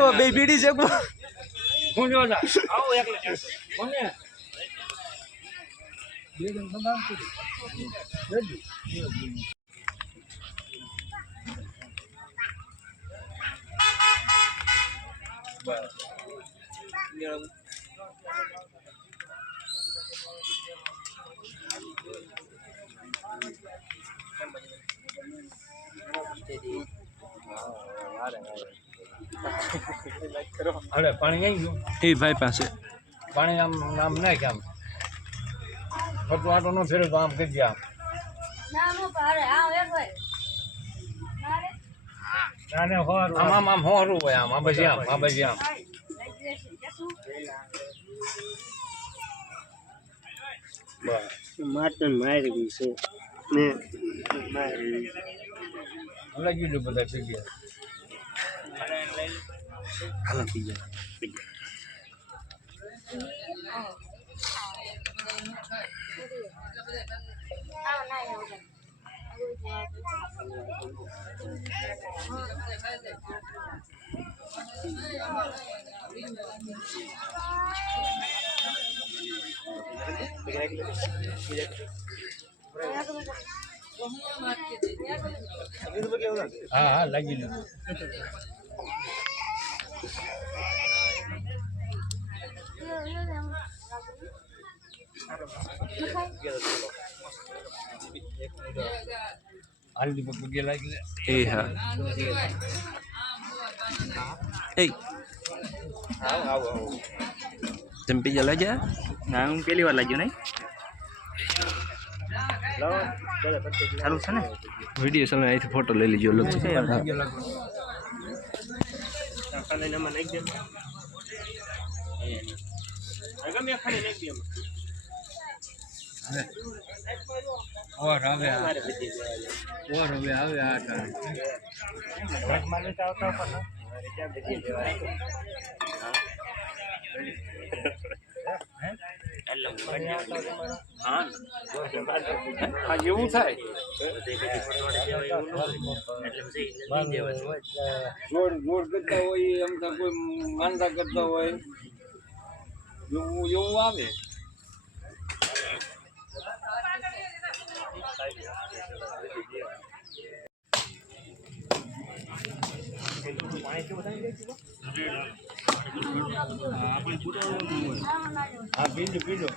જેકો બે બીડી જેકો હું જો જા આવો એકલે કોને અરે પાણી આવી ગયું એ ભાઈ પાસે પાણી આમ નામ ના કે આમ ખોટું આટો ન ફેરે તો આમ કરી ગયા આમ આમ હોરું હોય આમ આ પછી આમ માટન મારી ગઈ છે ને મારી અલગ ગયું બધા થઈ ગયા હાલો પી જાય હા લાગી ગયું હાલ દી પગે લાગી એ હા એ તમે પી જા લાગ્યા ના હું પહેલી વાર લાગ્યો નહીં સારું છે ને વિડીયો ચાલે અહીંથી ફોટો લઈ લીજો અલગ ઓર હવે આવે આ હા એવું થાય જોડ કરતા હોય એમ કોઈ માનતા કરતા હોય એવું આવે હા પીજો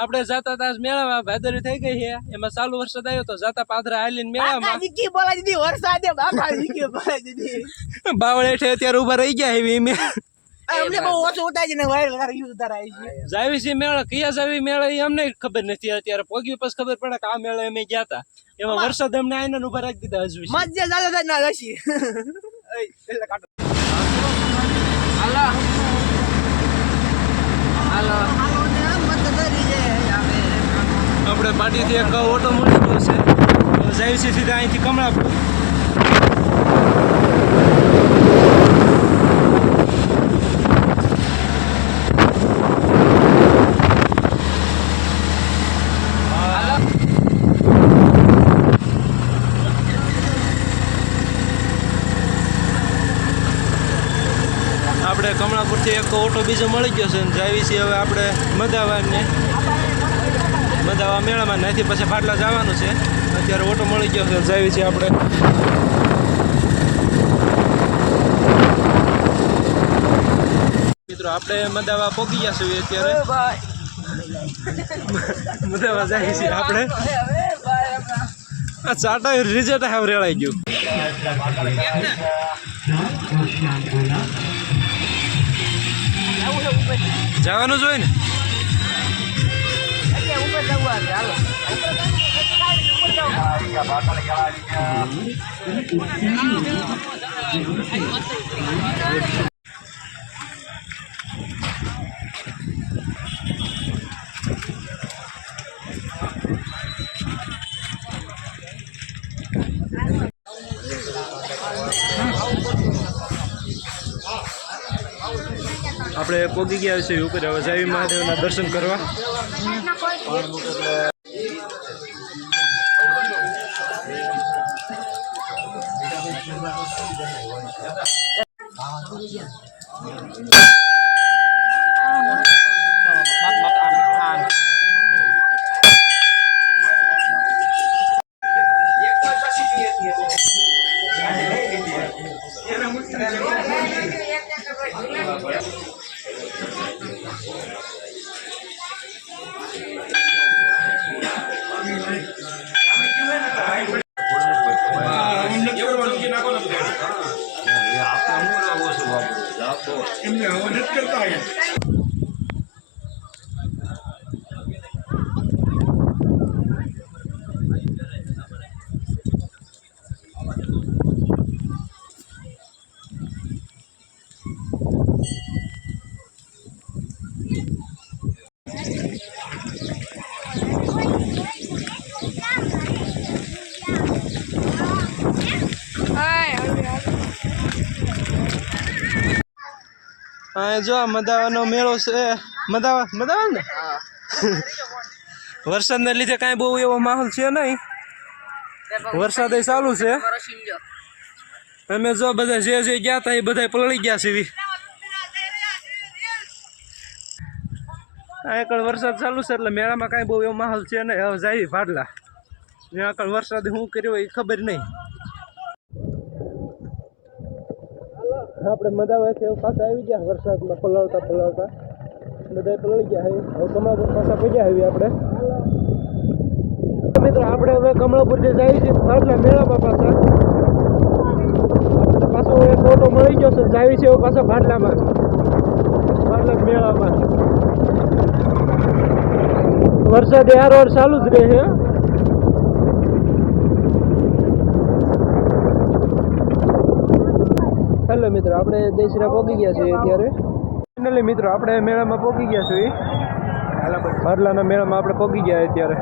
આપણે જાતા તા મેળામાં ભાદરવી થઈ ગઈ છે એમાં ચાલુ વરસાદ આવ્યો તો જાતા પાદરા હાલીને મેળામાં બાવળે અત્યારે ઉભા રહી ગયા એવી જાવી મેળા કયા જાવી મેળા એ અમને ખબર નથી અત્યારે પોગ્યું પછી ખબર પડે કે આ મેળા અમે ગયા હતા એમાં વરસાદ અમને આઈને ઉભા રાખી દીધા હજુ આપણે પાટીથી એક ઓટો મળી ગયો છે જાય છે સીધા અહીંથી કમળાપુર આપણે કમળાપુરથી એક ઓટો બીજો મળી ગયો છે જાવી છીએ હવે આપણે મદાવાને મદાવા મેળામાં ત્યાંથી પછી પાટલા જવાનું છે અત્યારે ઓટો મળી ગયો છે જાવી છીએ આપણે મિત્રો આપણે મદાવા પહોંચી ગયા છીએ અત્યારે મદાવા જાય છીએ આપણે આ ચાટા રિઝલ્ટ હાવ રેળાઈ ગયું જવાનું જ હોય ને આપણે પોગી ગયા છીએ ઉપર. હવે જાવી મહાદેવના દર્શન કરવા. હા જો મદાવાનો મેળો છે. મદાવા ને વરસાદને લીધે કાંઈ બહુ એવો માહોલ છે નહીં. વરસાદ ચાલુ છે. અમે જો બધા જે ગયા હતા એ બધા પલળી ગયા છે. આગળ વરસાદ ચાલુ છે એટલે મેળામાં કાંઈ બહુ એવો માહોલ છે નહીં. હવે જાય ભાડલા ત્યાં આગળ વરસાદ શું કર્યો એ ખબર નહીં. આપણે મદાવાથી પાછા આવી ગયા વરસાદમાં પલળતા બધા પલળી ગયા. હવે કમળાપુર પાછા પગ્યા આવી આપણે. મિત્રો આપણે હવે કમળાપુર જે જઈએ છીએ ભાડલા મેળામાં પાછા પાછો એક ઓટો મળી ગયો છે. જાય છે પાછા ભાડલા મેળામાં. વરસાદ યાર ચાલુ જ રહે છે. હેલો મિત્રો, આપણે દેશરા પહોંચી ગયા છીએ અત્યારે. ફાઇનલી મિત્રો આપણે મેળામાં પહોંચી ગયા છીએ. ભાડલાના મેળામાં આપણે પહોંચી ગયા અત્યારે.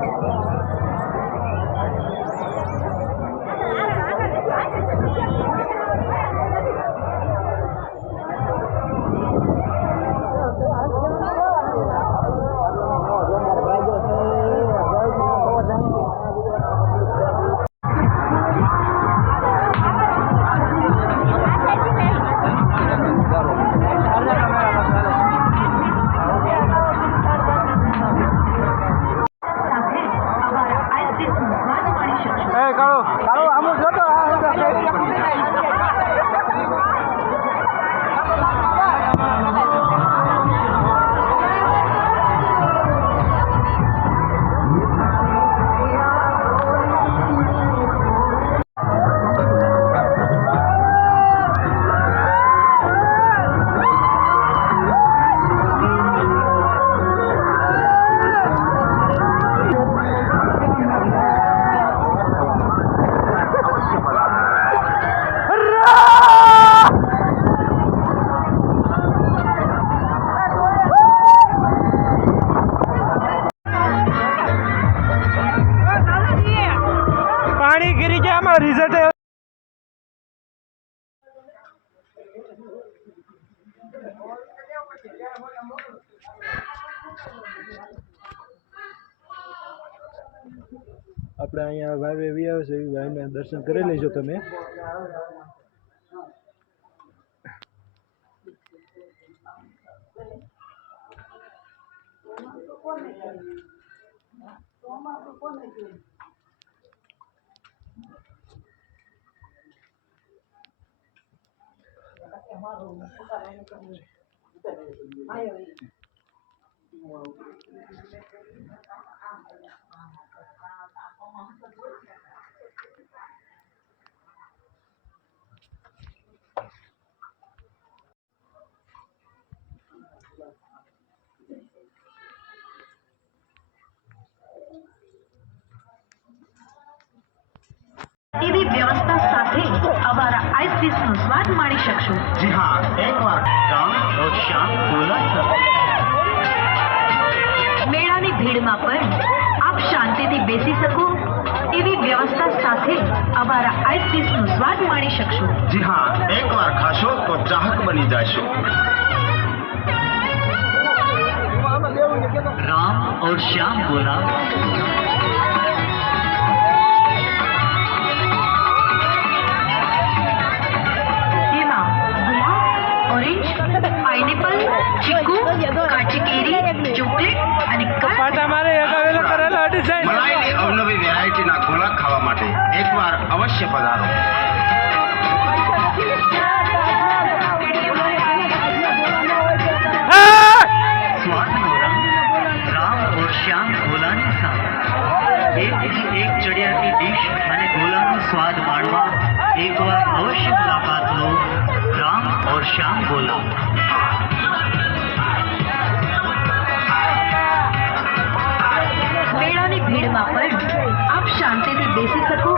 રિઝલ્ટ આપણે અહીંયા ભાઈ એવી આવે છે. એ ભાઈને દર્શન કરી લેજો તમે. એવી વ્યવસ્થા સાથે અમારા આઈસ ડિશનો સ્વાદ માણી શકશો. જી હા, એકવાર મેળાની ભીડમાં પણ આપ શાંતિથી બેસી શકો એવી વ્યવસ્થા સાથે અમારા આઈસ ડિશનો સ્વાદ માણી શકશો. જી હા, એકવાર ખાશો તો ચાહક બની જશો. राम और श्याम बोला। એમાં ગુલાબ, ઓરેન્જ, પાઇનેપલ, ચીકુ, કાચી કેરી, ચોકલેટ અને પાટા મારે એકાવેલો કરેલો ડિઝાઇન મલાઈની અવનવી વેરાયટીના ગોળા ખાવા માટે એકવાર અવશ્ય પધારો. स्वाद नो रंग राम और श्याम गोला ने साथ एक चढ़ियाती डिश અને ગોલાનો સ્વાદ માણવા એકવાર અવશ્ય મુલાકાત લો રામ और श्याम गोला। મેળાની ભીડમાં પણ આપ શાંતિથી બેસી શકો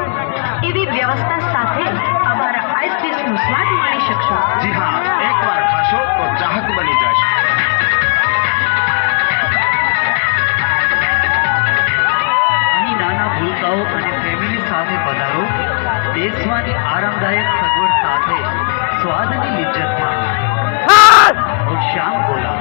એવી વ્યવસ્થા સાથે અમારા આઈસ ડીશનો સ્વાદ માણી શકશો। જી હા, એકવાર ખાશો તો ચાહક બની જશે. અહીં નાના ભૂલકાઓ અને ફેમિલી સાથે પધારો। બેસવાની આરામદાયક સગવડ સાથે સ્વાદની લિજ્જત માણો और श्याम गोला।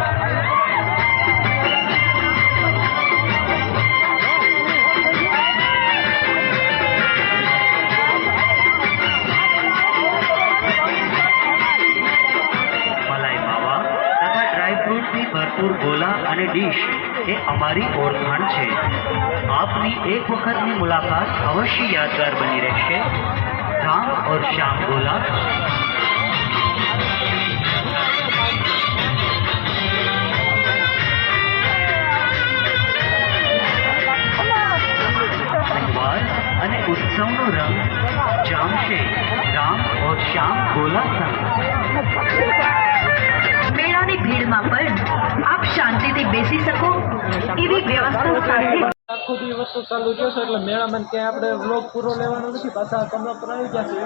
મલાઈ માવા તથા ડ્રાયફ્રૂટની ભરપૂર ગોલા અને ડીશ એ અમારી ઓળખાણ છે। આપની એક વખતની મુલાકાત અવશ્ય યાદગાર બની રહેશે। રામ और श्याम गोला। તહેવાર અને ઉત્સવનો રંગ જામશે રામ और श्याम गोला संग। મેળાની ભીડમાં પણ આપ શાંતિથી બેસી શકો એવી વ્યવસ્થા સાથે આખો દિવસ તો ચાલુ થયો છે એટલે મેળામાં ક્યાંય આપણે વ્લોગ પૂરો લેવાનો નથી, પાછા કમરા પર આવી ગયા છે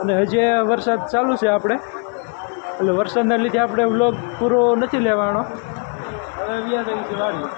અને હજી વરસાદ ચાલુ છે આપણે એટલે વરસાદના લીધે આપણે વ્લોગ પૂરો નથી લેવાનો। હવે વ્યા થઈ છે વાડી